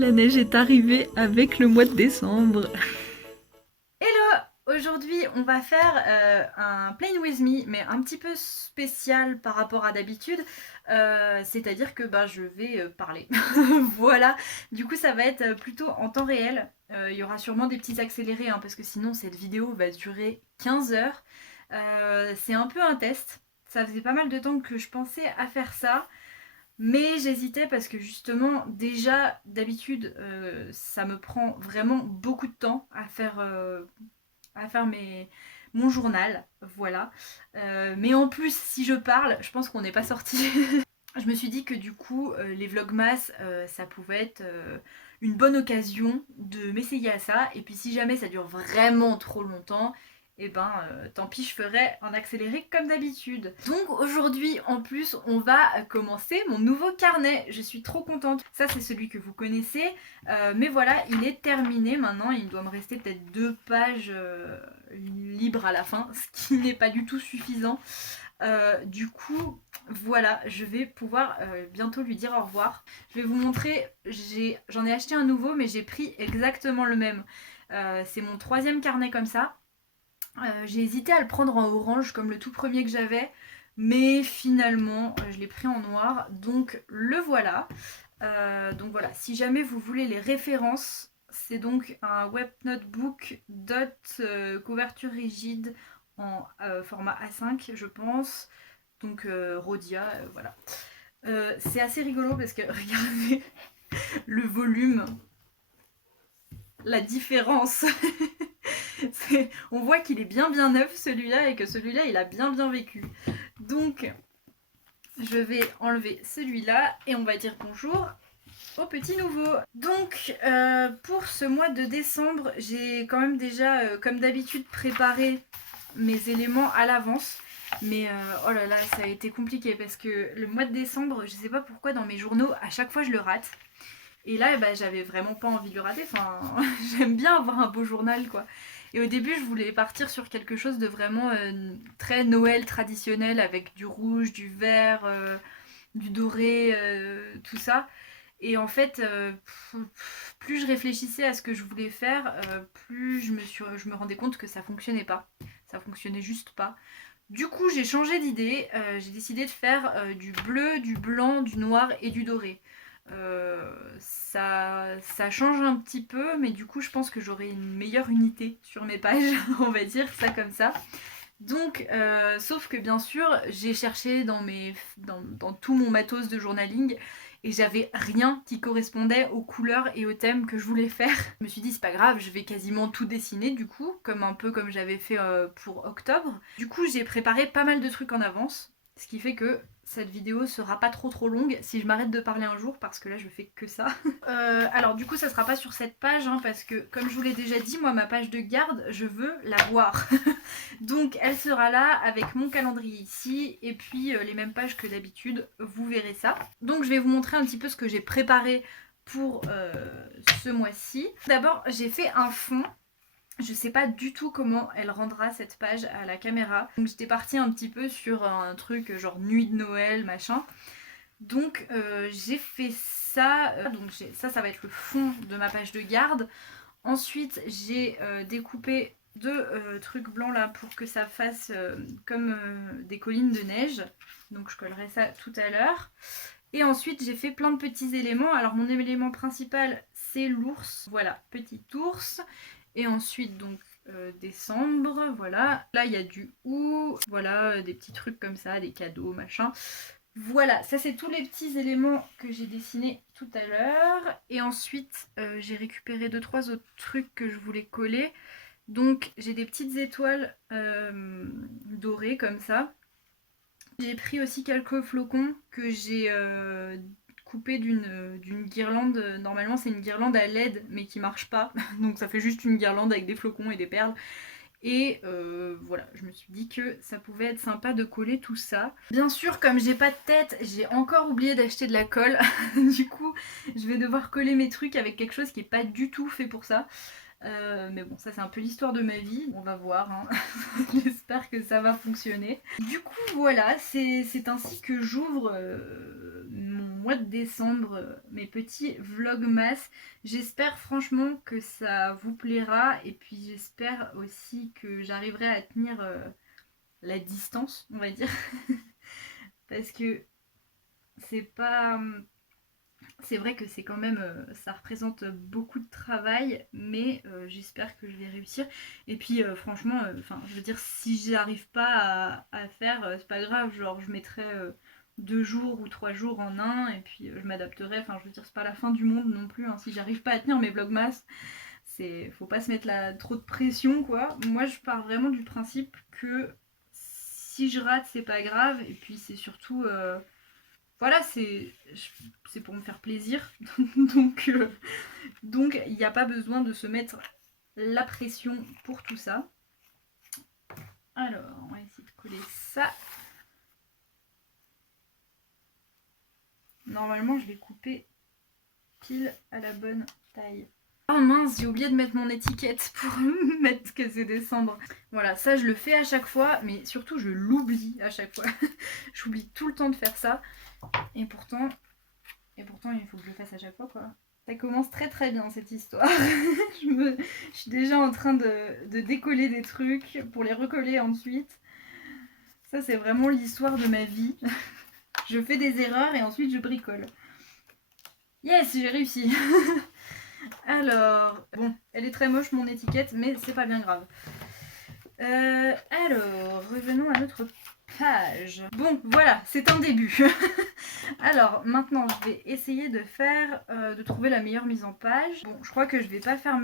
La neige est arrivée avec le mois de décembre. Hello! Aujourd'hui, on va faire un Play With Me, mais un petit peu spécial par rapport à d'habitude. C'est-à-dire que je vais parler. Voilà. Du coup, ça va être plutôt en temps réel. Il y aura sûrement des petits accélérés, hein, parce que sinon, cette vidéo va durer 15 heures. C'est un peu un test. Ça faisait pas mal de temps que je pensais à faire ça. Mais j'hésitais parce que justement, déjà d'habitude, ça me prend vraiment beaucoup de temps à faire mon journal. Voilà. Mais en plus, si je parle, je pense qu'on n'est pas sorti. Je me suis dit que du coup, les vlogmas, ça pouvait être une bonne occasion de m'essayer à ça. Et puis si jamais ça dure vraiment trop longtemps, et tant pis, je ferai en accéléré comme d'habitude. Donc aujourd'hui, en plus, on va commencer mon nouveau carnet. Je suis trop contente. Ça, c'est celui que vous connaissez. Mais voilà, il est terminé maintenant. Il doit me rester peut-être 2 pages libres à la fin, ce qui n'est pas du tout suffisant. Du coup, voilà, je vais pouvoir bientôt lui dire au revoir. Je vais vous montrer, j'en ai acheté un nouveau, mais j'ai pris exactement le même. C'est mon 3e carnet comme ça. J'ai hésité à le prendre en orange comme le tout premier que j'avais, mais finalement, je l'ai pris en noir, donc le voilà. Donc voilà, si jamais vous voulez les références, c'est donc un web notebook dot couverture rigide en format A5 je pense, donc Rhodia, voilà. C'est assez rigolo parce que regardez le volume, la différence. On voit qu'il est bien neuf celui-là et que celui-là il a bien vécu. Donc je vais enlever celui-là et on va dire bonjour au petit nouveau. Donc pour ce mois de décembre, j'ai quand même déjà comme d'habitude préparé mes éléments à l'avance. Mais oh là là, ça a été compliqué parce que le mois de décembre, je sais pas pourquoi dans mes journaux, à chaque fois je le rate. Et là, j'avais vraiment pas envie de le rater. Enfin, j'aime bien avoir un beau journal, quoi. Et au début, je voulais partir sur quelque chose de vraiment très Noël traditionnel avec du rouge, du vert, du doré, tout ça. Et en fait, plus je réfléchissais à ce que je voulais faire, plus je me rendais compte que ça fonctionnait pas. Ça fonctionnait juste pas. Du coup, j'ai changé d'idée. J'ai décidé de faire du bleu, du blanc, du noir et du doré. Ça change un petit peu, mais du coup, je pense que j'aurai une meilleure unité sur mes pages, on va dire ça comme ça. Donc, sauf que bien sûr, j'ai cherché dans tout mon matos de journaling et j'avais rien qui correspondait aux couleurs et aux thèmes que je voulais faire. Je me suis dit, c'est pas grave, je vais quasiment tout dessiner du coup, un peu comme j'avais fait pour octobre. Du coup, j'ai préparé pas mal de trucs en avance, ce qui fait que cette vidéo sera pas trop longue si je m'arrête de parler un jour parce que là je fais que ça. Alors du coup ça sera pas sur cette page hein, parce que comme je vous l'ai déjà dit, moi ma page de garde je veux la voir. Donc elle sera là avec mon calendrier ici et puis les mêmes pages que d'habitude, vous verrez ça. Donc je vais vous montrer un petit peu ce que j'ai préparé pour ce mois-ci. D'abord j'ai fait un fond. Je sais pas du tout comment elle rendra cette page à la caméra. Donc j'étais partie un petit peu sur un truc genre nuit de Noël, machin. Donc j'ai fait ça. Donc ça va être le fond de ma page de garde. Ensuite j'ai découpé 2 trucs blancs là pour que ça fasse comme des collines de neige. Donc je collerai ça tout à l'heure. Et ensuite j'ai fait plein de petits éléments. Alors mon élément principal c'est l'ours. Voilà, petit ours. Et ensuite donc décembre, voilà. Là il y a du ou, voilà, des petits trucs comme ça, des cadeaux, machin. Voilà, ça c'est tous les petits éléments que j'ai dessinés tout à l'heure. Et ensuite j'ai récupéré 2-3 autres trucs que je voulais coller. Donc j'ai des petites étoiles dorées comme ça. J'ai pris aussi quelques flocons que j'ai coupés d'une guirlande. Normalement c'est une guirlande à LED mais qui marche pas. Donc ça fait juste une guirlande avec des flocons et des perles. Et voilà, je me suis dit que ça pouvait être sympa de coller tout ça. Bien sûr, comme j'ai pas de tête, j'ai encore oublié d'acheter de la colle. Du coup, je vais devoir coller mes trucs avec quelque chose qui est pas du tout fait pour ça. Mais bon, ça c'est un peu l'histoire de ma vie, on va voir, hein. J'espère que ça va fonctionner. Du coup voilà, c'est ainsi que j'ouvre mon mois de décembre, mes petits vlogmas. J'espère franchement que ça vous plaira et puis j'espère aussi que j'arriverai à tenir la distance, on va dire. Parce que c'est pas... C'est vrai que c'est quand même, ça représente beaucoup de travail, mais j'espère que je vais réussir. Et puis franchement, enfin, je veux dire, si j'arrive pas à faire, c'est pas grave, genre je mettrai 2 jours ou 3 jours en un, et puis je m'adapterai. Enfin, je veux dire, c'est pas la fin du monde non plus, hein. Si j'arrive pas à tenir mes vlogmas, faut pas se mettre trop de pression, quoi. Moi, je pars vraiment du principe que si je rate, c'est pas grave, et puis c'est surtout voilà, c'est pour me faire plaisir. Donc il n'y a pas besoin de se mettre la pression pour tout ça. Alors, on va essayer de coller ça. Normalement, je vais couper pile à la bonne taille. Oh mince, j'ai oublié de mettre mon étiquette pour mettre que c'est décembre. Voilà, ça je le fais à chaque fois, mais surtout je l'oublie à chaque fois. J'oublie tout le temps de faire ça. Et pourtant, il faut que je le fasse à chaque fois, quoi. Ça commence très très bien cette histoire. je suis déjà en train de décoller des trucs pour les recoller ensuite. Ça c'est vraiment l'histoire de ma vie. Je fais des erreurs et ensuite je bricole. Yes, j'ai réussi. Alors, bon, elle est très moche mon étiquette, mais c'est pas bien grave. Alors, revenons à notre page. Bon, voilà, c'est un début. Alors, maintenant, je vais essayer de faire, de trouver la meilleure mise en page. Bon, je crois que je vais pas faire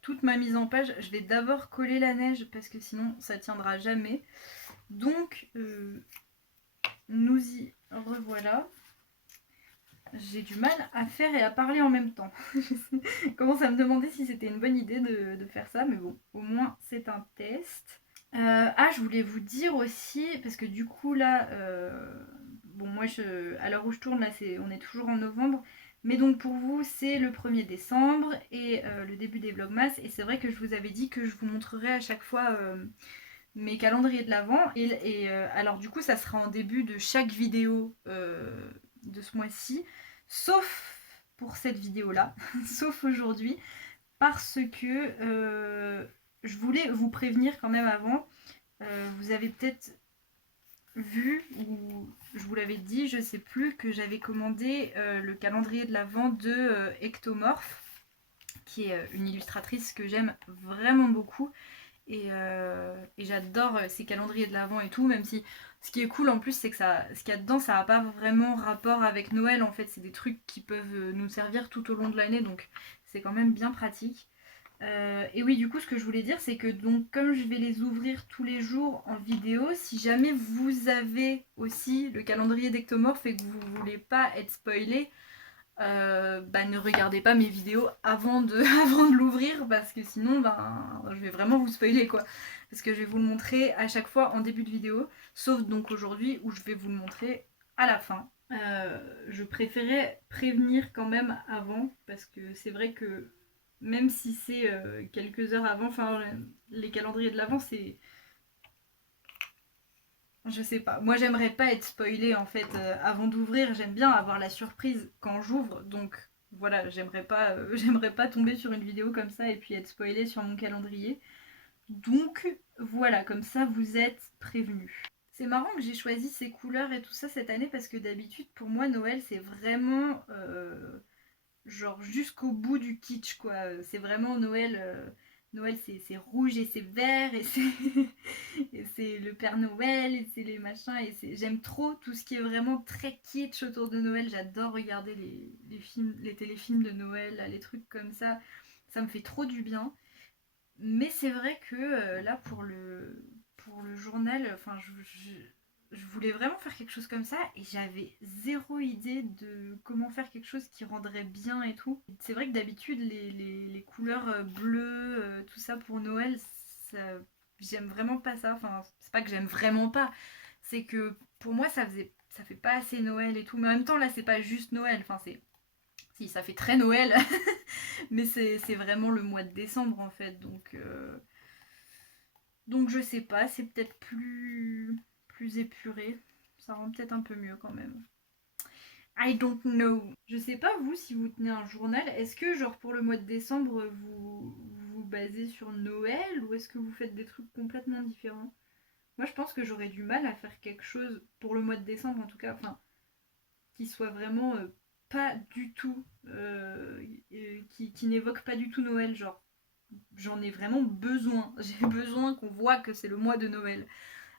toute ma mise en page. Je vais d'abord coller la neige parce que sinon, ça tiendra jamais. Donc, nous y revoilà. J'ai du mal à faire et à parler en même temps. Je commence à me demander si c'était une bonne idée de faire ça, mais bon, au moins c'est un test. Je voulais vous dire aussi, parce que du coup là, bon moi à l'heure où je tourne là, on est toujours en novembre, mais donc pour vous c'est le 1er décembre et le début des vlogmas, et c'est vrai que je vous avais dit que je vous montrerai à chaque fois mes calendriers de l'Avent, et alors du coup ça sera en début de chaque vidéo de ce mois-ci, sauf pour cette vidéo-là, sauf aujourd'hui, parce que je voulais vous prévenir quand même avant. Vous avez peut-être vu, ou je vous l'avais dit, je sais plus, que j'avais commandé le calendrier de l'Avent de Ectomorph, qui est une illustratrice que j'aime vraiment beaucoup. Et j'adore ces calendriers de l'Avent et tout, même si ce qui est cool en plus c'est que ce qu'il y a dedans ça n'a pas vraiment rapport avec Noël, en fait c'est des trucs qui peuvent nous servir tout au long de l'année, donc c'est quand même bien pratique. Et oui, du coup ce que je voulais dire c'est que donc comme je vais les ouvrir tous les jours en vidéo, si jamais vous avez aussi le calendrier d'Ectomorph et que vous voulez pas être spoilé, ne regardez pas mes vidéos avant de, avant de l'ouvrir, parce que sinon je vais vraiment vous spoiler, quoi, parce que je vais vous le montrer à chaque fois en début de vidéo, sauf donc aujourd'hui où je vais vous le montrer à la fin. Je préférais prévenir quand même avant, parce que c'est vrai que même si c'est quelques heures avant, enfin les calendriers de l'Avent c'est... Je sais pas, moi j'aimerais pas être spoilée en fait avant d'ouvrir, j'aime bien avoir la surprise quand j'ouvre, donc voilà, j'aimerais pas tomber sur une vidéo comme ça et puis être spoilée sur mon calendrier. Donc voilà, comme ça vous êtes prévenus. C'est marrant que j'ai choisi ces couleurs et tout ça cette année, parce que d'habitude pour moi Noël c'est vraiment genre jusqu'au bout du kitsch, quoi. C'est vraiment Noël. Noël c'est rouge et c'est vert et c'est et c'est le Père Noël et c'est les machins, et j'aime trop tout ce qui est vraiment très kitsch autour de Noël. J'adore regarder les films, les téléfilms de Noël, là, les trucs comme ça me fait trop du bien. Mais c'est vrai que là pour le journal, enfin je voulais vraiment faire quelque chose comme ça et j'avais zéro idée de comment faire quelque chose qui rendrait bien et tout. C'est vrai que d'habitude les couleurs bleues, tout ça pour Noël, ça, j'aime vraiment pas ça. Enfin, c'est pas que j'aime vraiment pas, c'est que pour moi ça fait pas assez Noël et tout. Mais en même temps là c'est pas juste Noël, enfin c'est... Si, ça fait très Noël, mais c'est vraiment le mois de décembre en fait, donc je sais pas, c'est peut-être plus épuré, ça rend peut-être un peu mieux quand même. I don't know. Je sais pas vous si vous tenez un journal, est-ce que genre pour le mois de décembre vous vous basez sur Noël ou est-ce que vous faites des trucs complètement différents? Moi je pense que j'aurais du mal à faire quelque chose pour le mois de décembre en tout cas, enfin qui soit vraiment pas du tout, qui n'évoque pas du tout Noël, genre j'en ai vraiment besoin. J'ai besoin qu'on voit que c'est le mois de Noël.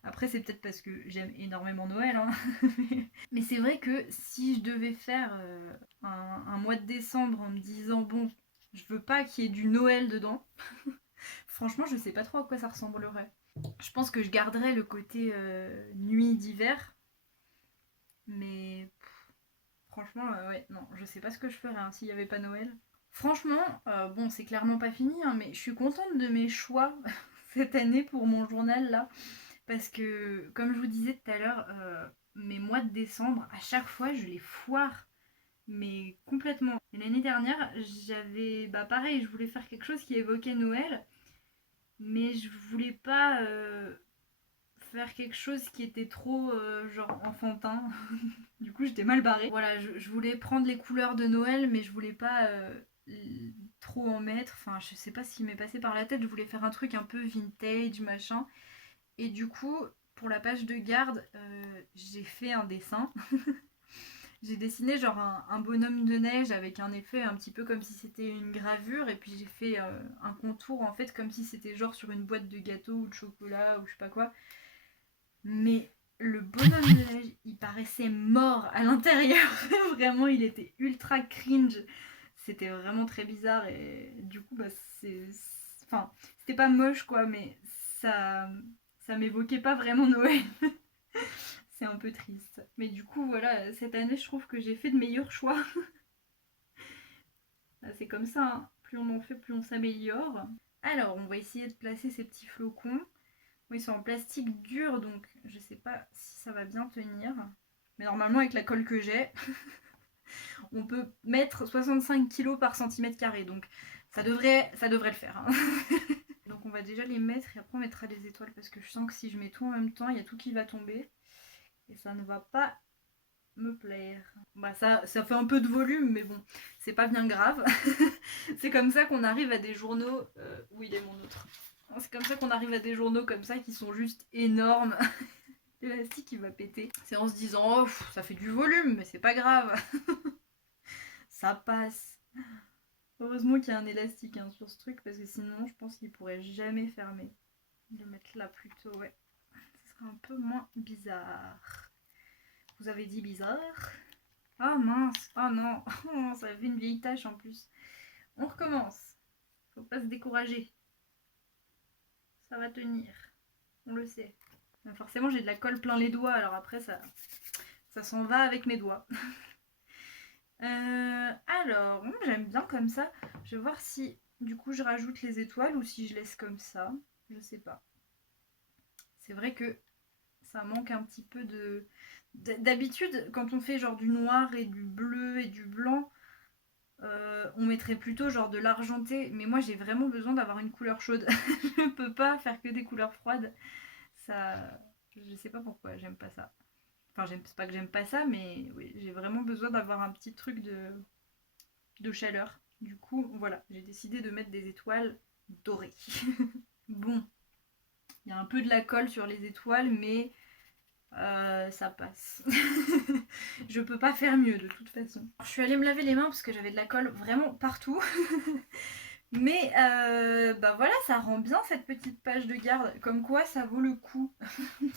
Après, c'est peut-être parce que j'aime énormément Noël, hein. Mais c'est vrai que si je devais faire un mois de décembre en me disant, bon, je veux pas qu'il y ait du Noël dedans, franchement, je sais pas trop à quoi ça ressemblerait. Je pense que je garderais le côté nuit d'hiver, mais franchement, ouais, non, je sais pas ce que je ferais hein, s'il y avait pas Noël. Franchement, bon, c'est clairement pas fini, hein, mais je suis contente de mes choix cette année pour mon journal là. Parce que, comme je vous disais tout à l'heure, mes mois de décembre, à chaque fois, je les foire. Mais complètement. Et l'année dernière, j'avais. Bah, pareil, je voulais faire quelque chose qui évoquait Noël. Mais je voulais pas faire quelque chose qui était trop, genre, enfantin. Du coup, j'étais mal barrée. Voilà, je voulais prendre les couleurs de Noël, mais je voulais pas trop en mettre. Enfin, je sais pas ce qui m'est passé par la tête. Je voulais faire un truc un peu vintage, machin. Et du coup, pour la page de garde, j'ai fait un dessin. J'ai dessiné genre un bonhomme de neige avec un effet un petit peu comme si c'était une gravure. Et puis j'ai fait un contour en fait comme si c'était genre sur une boîte de gâteau ou de chocolat ou je sais pas quoi. Mais le bonhomme de neige, il paraissait mort à l'intérieur. Vraiment, il était ultra cringe. C'était vraiment très bizarre et du coup, bah, enfin, c'était pas moche quoi, mais ça, ça m'évoquait pas vraiment Noël. C'est un peu triste. Mais du coup, voilà, cette année, je trouve que j'ai fait de meilleurs choix. C'est comme ça, hein. Plus on en fait, plus on s'améliore. Alors, on va essayer de placer ces petits flocons. Oui, ils sont en plastique dur, donc je sais pas si ça va bien tenir. Mais normalement, avec la colle que j'ai, on peut mettre 65 kg par centimètre carré. Donc ça devrait le faire, hein. Donc on va déjà les mettre et après on mettra les étoiles parce que je sens que si je mets tout en même temps, il y a tout qui va tomber. Et ça ne va pas me plaire. Bah ça fait un peu de volume, mais bon, c'est pas bien grave. C'est comme ça qu'on arrive à des journaux... où il est mon autre? C'est comme ça qu'on arrive à des journaux comme ça qui sont juste énormes. L'élastique il va péter. C'est en se disant, oh, ça fait du volume, mais c'est pas grave. Ça passe. Heureusement qu'il y a un élastique hein, sur ce truc, parce que sinon je pense qu'il pourrait jamais fermer. Le mettre là plutôt, ouais. Ce serait un peu moins bizarre. Vous avez dit bizarre? Ah mince, oh non, oh, ça fait une vieille tache en plus. On recommence. Faut pas se décourager. Ça va tenir. On le sait. Mais forcément j'ai de la colle plein les doigts, alors après ça s'en va avec mes doigts. Alors, j'aime bien comme ça. Je vais voir si du coup je rajoute les étoiles ou si je laisse comme ça. Je sais pas. C'est vrai que ça manque un petit peu de... D'habitude, quand on fait genre du noir et du bleu et du blanc, on mettrait plutôt genre de l'argenté. Mais moi j'ai vraiment besoin d'avoir une couleur chaude. Je peux pas faire que des couleurs froides. Ça... Je sais pas pourquoi, j'aime pas ça. Enfin, c'est pas que j'aime pas ça, mais oui, j'ai vraiment besoin d'avoir un petit truc de chaleur. Du coup, voilà, j'ai décidé de mettre des étoiles dorées. Bon, il y a un peu de la colle sur les étoiles, mais ça passe. Je peux pas faire mieux de toute façon. Je suis allée me laver les mains parce que j'avais de la colle vraiment partout. Mais bah voilà, ça rend bien cette petite page de garde. Comme quoi, ça vaut le coup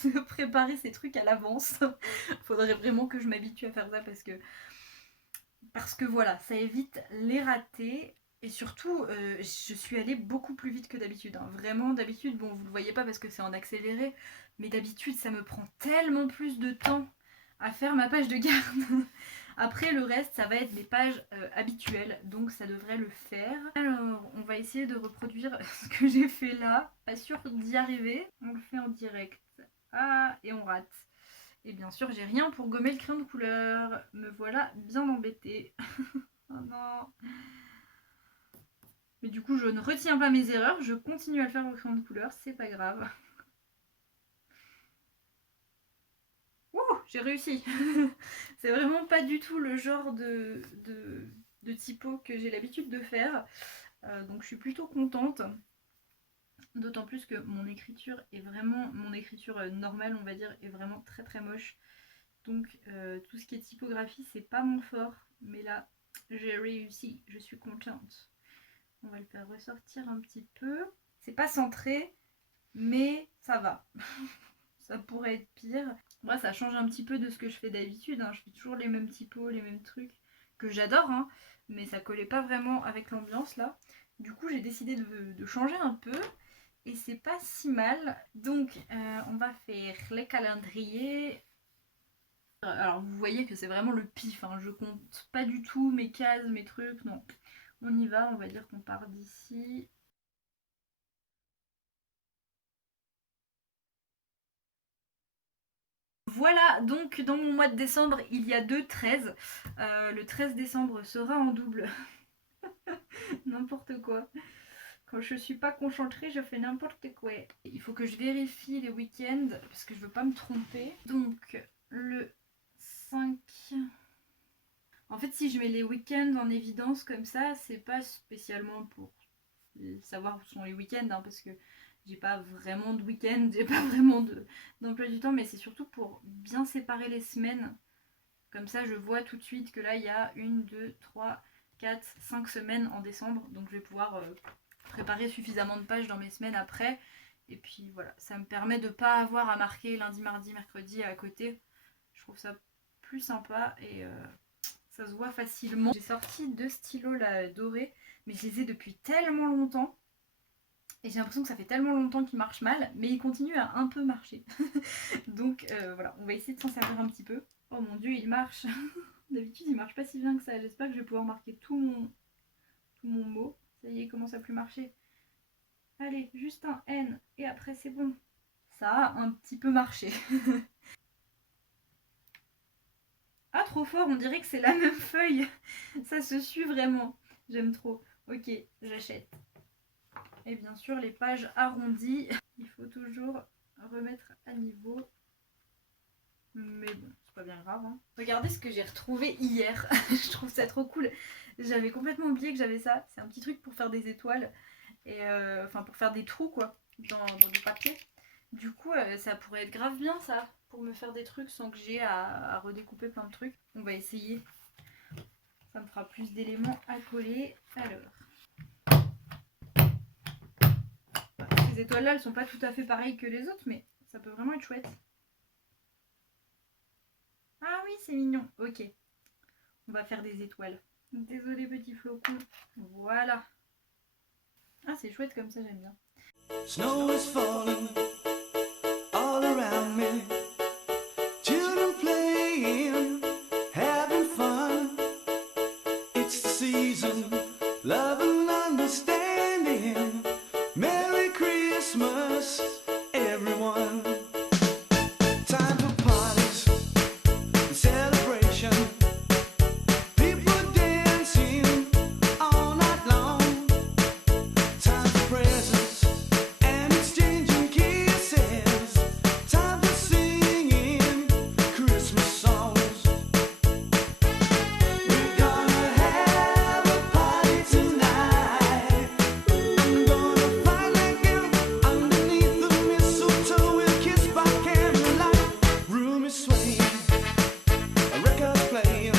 de préparer ces trucs à l'avance. Faudrait vraiment que je m'habitue à faire ça parce que voilà, ça évite les ratés. Et surtout, je suis allée beaucoup plus vite que d'habitude, hein. Vraiment, d'habitude, bon, vous le voyez pas parce que c'est en accéléré, mais d'habitude, ça me prend tellement plus de temps à faire ma page de garde. Après, le reste, ça va être mes pages habituelles, donc ça devrait le faire. Alors, on va essayer de reproduire ce que j'ai fait là. Pas sûr d'y arriver. On le fait en direct. Ah, et on rate. Et bien sûr, j'ai rien pour gommer le crayon de couleur. Me voilà bien embêtée. Oh non. Mais du coup, je ne retiens pas mes erreurs. Je continue à le faire au crayon de couleur. C'est pas grave. Ouh, j'ai réussi. C'est vraiment pas du tout le genre de typo que j'ai l'habitude de faire. Donc je suis plutôt contente. D'autant plus que mon écriture est vraiment, mon écriture normale on va dire, est vraiment très très moche. Donc tout ce qui est typographie c'est pas mon fort. Mais là j'ai réussi, je suis contente. On va le faire ressortir un petit peu. C'est pas centré, mais ça va. Ça pourrait être pire. Moi ça change un petit peu de ce que je fais d'habitude. Hein. Je fais toujours les mêmes typos, les mêmes trucs que j'adore. Hein. Mais ça collait pas vraiment avec l'ambiance là. Du coup j'ai décidé de changer un peu. Et c'est pas si mal. Donc on va faire les calendriers. Alors vous voyez que c'est vraiment le pif. Hein. Je compte pas du tout mes cases, mes trucs. Non. On y va, on va dire qu'on part d'ici. Voilà, donc dans mon mois de décembre, il y a 2 13. Le 13 décembre sera en double. N'importe quoi. Quand je suis pas concentrée, je fais n'importe quoi. Il faut que je vérifie les week-ends parce que je veux pas me tromper. Donc le 5. En fait, si je mets les week-ends en évidence comme ça, c'est pas spécialement pour savoir où sont les week-ends, hein, parce que j'ai pas vraiment de week-end, j'ai pas vraiment d'emploi du temps, mais c'est surtout pour bien séparer les semaines. Comme ça, je vois tout de suite que là, il y a 1, 2, 3, 4, 5 semaines en décembre, donc je vais pouvoir préparer suffisamment de pages dans mes semaines après. Et puis voilà, ça me permet de pas avoir à marquer lundi, mardi, mercredi à côté. Je trouve ça plus sympa et ça se voit facilement. J'ai sorti 2 stylos là dorés, mais je les ai depuis tellement longtemps. Et j'ai l'impression que ça fait tellement longtemps qu'ils marchent mal, mais ils continuent à un peu marcher. Donc voilà, on va essayer de s'en servir un petit peu. Oh mon dieu, il marche. D'habitude, il marche pas si bien que ça. J'espère que je vais pouvoir marquer tout mon mot. Ça y est, il commence à plus marcher. Allez, juste un N et après c'est bon. Ça a un petit peu marché. Ah, trop fort, on dirait que c'est la même feuille. Ça se suit vraiment. J'aime trop. Ok, j'achète. Et bien sûr, les pages arrondies, il faut toujours remettre à niveau. Mais bon, c'est pas bien grave. Hein. Regardez ce que j'ai retrouvé hier. Je trouve ça trop cool. J'avais complètement oublié que j'avais ça. C'est un petit truc pour faire des étoiles. Et enfin, pour faire des trous, quoi, dans du papier. Du coup, ça pourrait être grave bien, ça. Pour me faire des trucs sans que j'ai à redécouper plein de trucs. On va essayer. Ça me fera plus d'éléments à coller. Alors. Ces étoiles-là, elles sont pas tout à fait pareilles que les autres, mais ça peut vraiment être chouette. Ah oui, c'est mignon. Ok. On va faire des étoiles. Désolé, petit flocon. Voilà. Ah, c'est chouette comme ça, j'aime bien. Snow is falling all around me. Children playing, having fun. It's the season, love and understanding. Merry Christmas, everyone. Time for parties and celebration. People dancing all night long. Time for presents and exchanging kisses. Time for singing Christmas songs. We're gonna have a party tonight. I'm gonna find a girl underneath the mistletoe with a kiss by candlelight. Room is swaying, a record playing.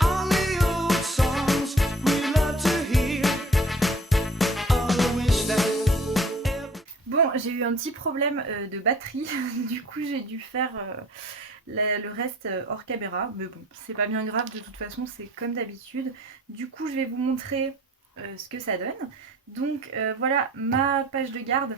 All the old songs we love to hear. All I wish that. Bon, j'ai eu un petit problème de batterie, du coup j'ai dû faire le reste hors caméra, mais bon, c'est pas bien grave, de toute façon c'est comme d'habitude. Du coup je vais vous montrer ce que ça donne. Donc voilà ma page de garde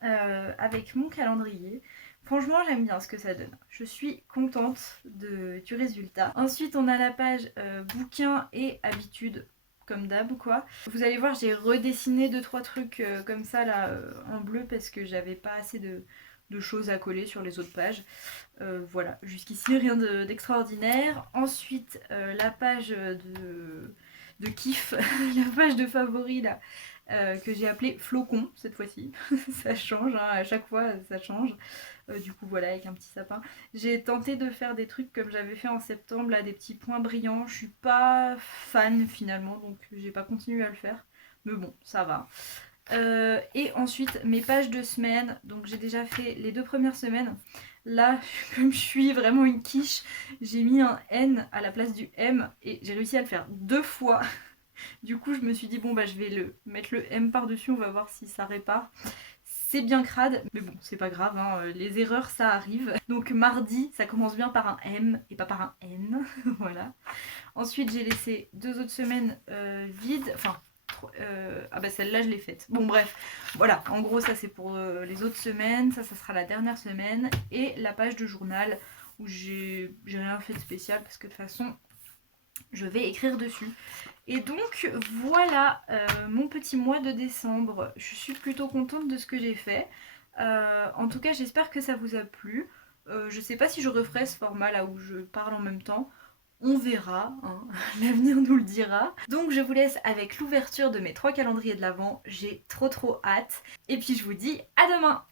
avec mon calendrier. Franchement j'aime bien ce que ça donne, je suis contente du résultat. Ensuite on a la page bouquins et habitudes, comme d'hab quoi. Vous allez voir, j'ai redessiné 2-3 trucs comme ça là en bleu parce que j'avais pas assez de choses à coller sur les autres pages. Voilà, jusqu'ici rien d'extraordinaire. Ensuite la page de kiff, la page de favoris là, que j'ai appelé Flocon cette fois-ci. Ça change, hein, à chaque fois ça change. Du coup voilà, avec un petit sapin. J'ai tenté de faire des trucs comme j'avais fait en septembre, là, des petits points brillants. Je suis pas fan finalement, donc j'ai pas continué à le faire. Mais bon, ça va. Et ensuite mes pages de semaine, donc j'ai déjà fait les 2 premières semaines. Là, comme je suis vraiment une quiche, j'ai mis un N à la place du M et j'ai réussi à le faire 2 fois. Du coup, je me suis dit, bon, bah, je vais mettre le M par-dessus, on va voir si ça répare. C'est bien crade, mais bon, c'est pas grave, hein, les erreurs, ça arrive. Donc mardi, ça commence bien par un M et pas par un N, voilà. Ensuite, j'ai laissé 2 autres semaines vides, enfin, ah bah celle-là, je l'ai faite. Bon, bref, voilà, en gros, ça c'est pour les autres semaines, ça sera la dernière semaine, et la page de journal, où j'ai rien fait de spécial, parce que de toute façon, je vais écrire dessus. Et donc voilà mon petit mois de décembre. Je suis plutôt contente de ce que j'ai fait. En tout cas, j'espère que ça vous a plu. Je sais pas si je referai ce format là où je parle en même temps. On verra, hein. L'avenir nous le dira. Donc je vous laisse avec l'ouverture de mes 3 calendriers de l'Avent. J'ai trop hâte. Et puis je vous dis à demain.